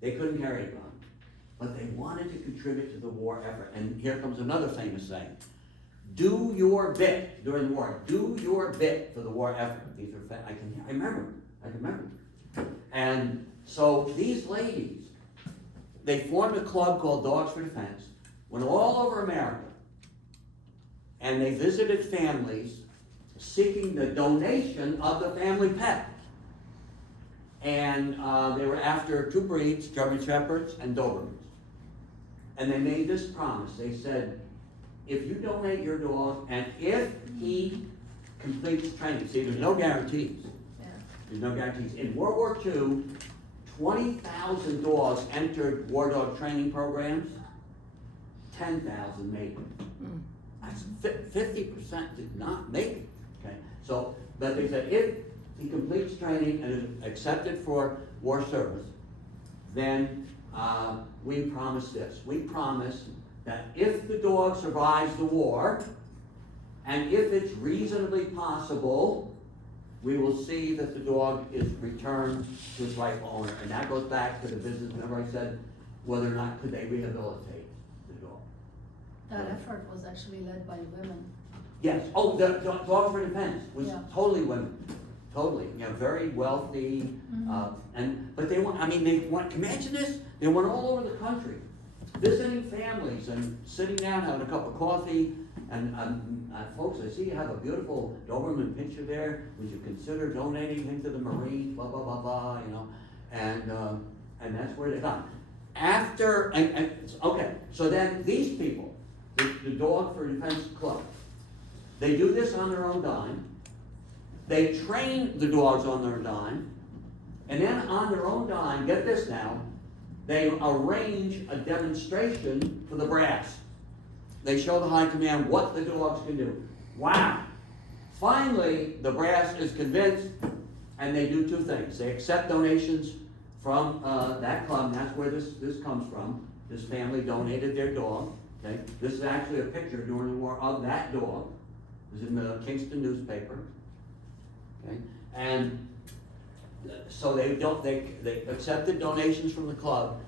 They couldn't carry a gun, but they wanted to contribute to the war effort. And here comes another famous saying: do your bit during the war. Do your bit for the war effort. These are I can remember. And so these ladies, they formed a club called Dogs for Defense, went all over America, and they visited families seeking the donation of the family pet. And they were after two breeds, German Shepherds and Dobermans. And they made this promise. They said, if you donate your dog, and if he completes training, see, there's no guarantees. Yeah. There's no guarantees. In World War II, 20,000 dogs entered war dog training programs. 10,000 made it. That's 50% did not make it. Okay, so but they said if he completes training and is accepted for war service, then we promise this. We promise that if the dog survives the war, and if it's reasonably possible, we will see that the dog is returned to its rightful owner. And that goes back to the business. Remember I said whether or not could they rehabilitate the dog. That effort was actually led by women. Yes. Oh, the Dog for Defense was Yeah. totally women. Totally. You know, very wealthy. But they want, I mean, they want, imagine this, they went all over the country, visiting families and sitting down, having a cup of coffee. And folks, I see you have a beautiful Doberman picture there. Would you consider donating him to the Marines? Blah, blah, blah, blah, you know. And that's where they got. After, okay, so then these people, the Dog for Defense Club, they do this on their own dime. They train the dogs on their dime. And then on their own dime, get this now, they arrange a demonstration for the brass. They show the high command what the dogs can do. Wow! Finally, the brass is convinced, and they do two things. They accept donations from that club, and that's where this comes from. This family donated their dog. Okay, this is actually a picture during the war of that dog. It was in the Kingston newspaper. Okay, and so they accepted donations from the club,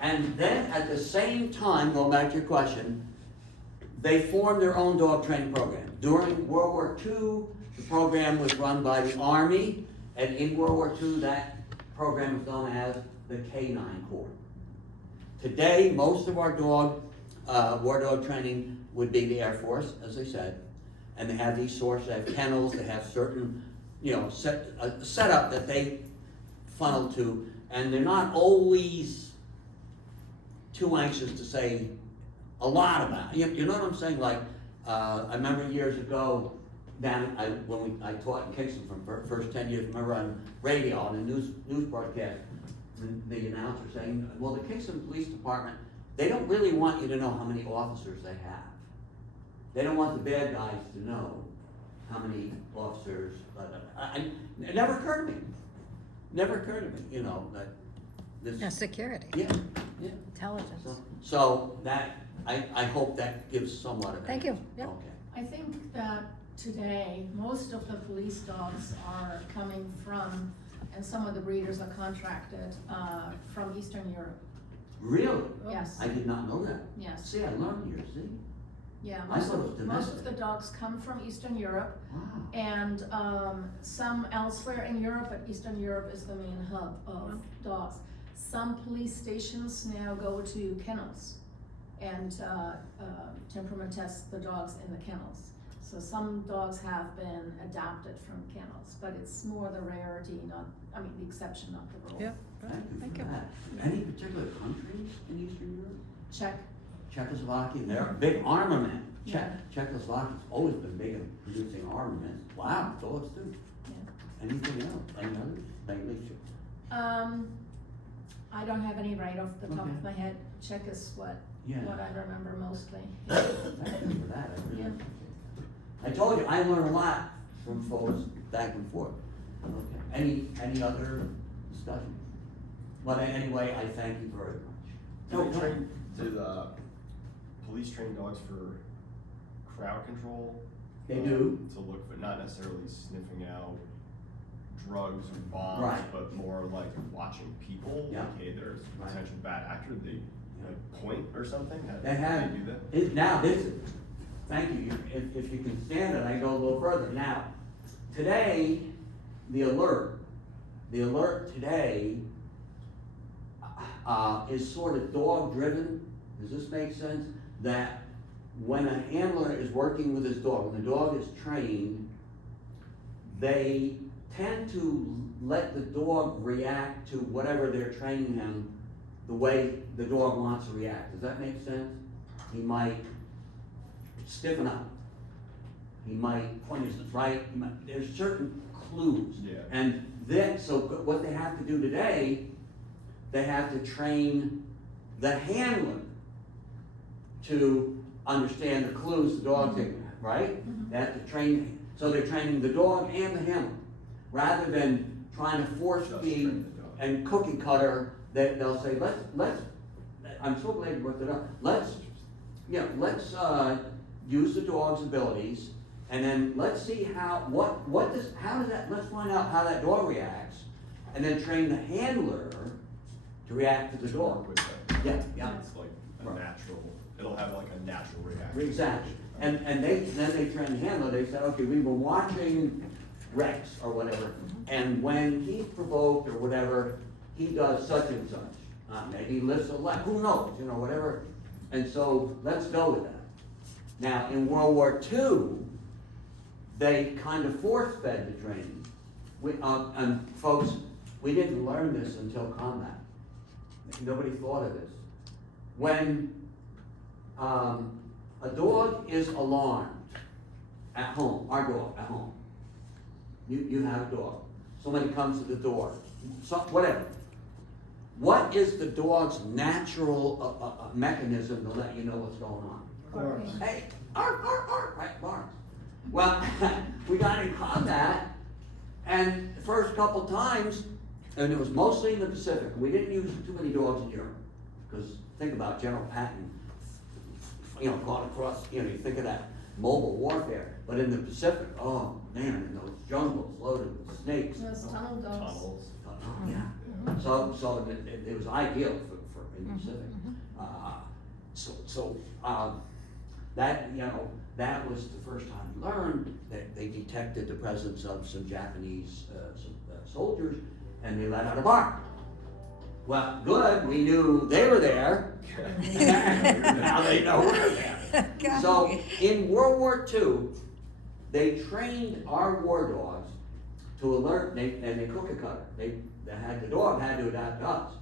and then at the same time, going back to your question, they formed their own dog training program. During World War II, the program was run by the Army, and in World War II, that program was known as the Canine Corps. Today, most of our war dog training would be the Air Force, as I said, and they have these sorts, they have kennels, they have certain, you know, setup that they funnel to, and they're not always too anxious to say a lot about it. You know what I'm saying? Like, I remember years ago, when I taught in Kingston for the first 10 years, remember on radio, on a news broadcast, the announcer saying, well, the Kingston Police Department, they don't really want you to know how many officers they have. They don't want the bad guys to know how many officers, it never occurred to me. Never occurred to me, you know, that this. No, security, Yeah, yeah. intelligence. So that, I hope that gives somewhat of. Thank you. Yep. Okay. I think that today, most of the police dogs are coming from, and some of the breeders are contracted, from Eastern Europe. Really? Yes, I did not know that. yes, See, I learned here, see? yeah, I thought it was most of domestic. the dogs come from Eastern Europe, Wow. and, some elsewhere in Europe, but Eastern Europe is the main hub of dogs. Some police stations now go to kennels and, temperament test the dogs in the kennels. So some dogs have been adapted from kennels, but it's more the rarity, the exception, not the rule. Yep. Thank you for that. Any particular countries in Eastern Europe? Czech, Czechoslovakia, they're a big armament. Yeah. Czechoslovakia's always been big in producing armaments. Wow, dogs too. yeah. Anything else? Any others? Mainly I don't have any right off the top Okay. of my head. Czech is what Yeah. I remember mostly. Thank you for that. I really Yeah. appreciate it. I told you, I learn a lot from folks back and forth. Okay. Any other discussion? But anyway, I thank you very much. Do the police train dogs for crowd control? They do. To look, but not necessarily sniffing out drugs or bombs, Right. but more like watching people. Yeah. Like, hey, there's a Right. potential bad actor. They like point or something. They have, They do that. now this is, thank you, if you can stand it, I go a little further. Now, today, the alert today, is sort of dog driven. Does this make sense? That when a handler is working with his dog, when the dog is trained, they tend to let the dog react to whatever they're training him the way the dog wants to react. Does that make sense? He might stiffen up. He might point his right. There's certain clues. Yeah. And then, so what they have to do today, they have to train the handler to understand the clues the dog's taking, right? Mhm. They have to train, so they're training the dog and the handler, rather than trying to force Just feed train the dog. and cookie cutter. They'll say, let's. I'm so glad you brought that up. Let's use the dog's abilities, and then let's see how does that. Let's find out how that dog reacts, and then train the handler to react to the dog. With that. Yeah. It's like a Right. natural. It'll have like a natural reaction. Exactly. And they train the handler. They said, okay, we were watching Rex or whatever, and when he's provoked or whatever, he does such and such. Maybe he lifts a leg, who knows, whatever. And so let's go with that. Now, in World War II, they kind of force-fed the training. And folks, we didn't learn this until combat. Nobody thought of this. When a dog is alarmed at home, our dog at home, you have a dog, somebody comes to the door, whatever. What is the dog's natural mechanism to let you know what's going on? Barking. Hey, right, barks. Well, we got in combat, and the first couple times, and it was mostly in the Pacific. We didn't use too many dogs in Europe, because think about General Patton, gone across. You think of that mobile warfare. But in the Pacific, oh man, in those jungles loaded with snakes. Yes, tunnel dogs. Tunnels. Oh, yeah. So it was ideal for in the Pacific. That was the first time we learned that they detected the presence of some Japanese soldiers, and they let out a bark. Well, good, we knew they were there. Now they know we're there. So in World War II, they trained our war dogs to alert, and they cookie cutter. The dog had to adapt to us,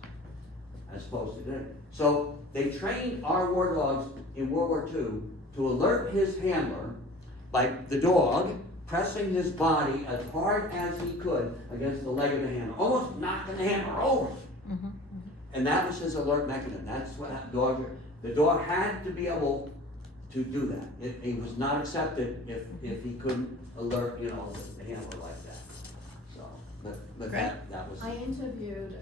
as opposed to them. So they trained our war dogs in World War II to alert his handler by the dog pressing his body as hard as he could against the leg of the handler, almost knocking the handler over. And that was his alert mechanism. That's what the dog had to be able to do that. It was not accepted if he couldn't alert, the handler like that. So, but Great. that was. I interviewed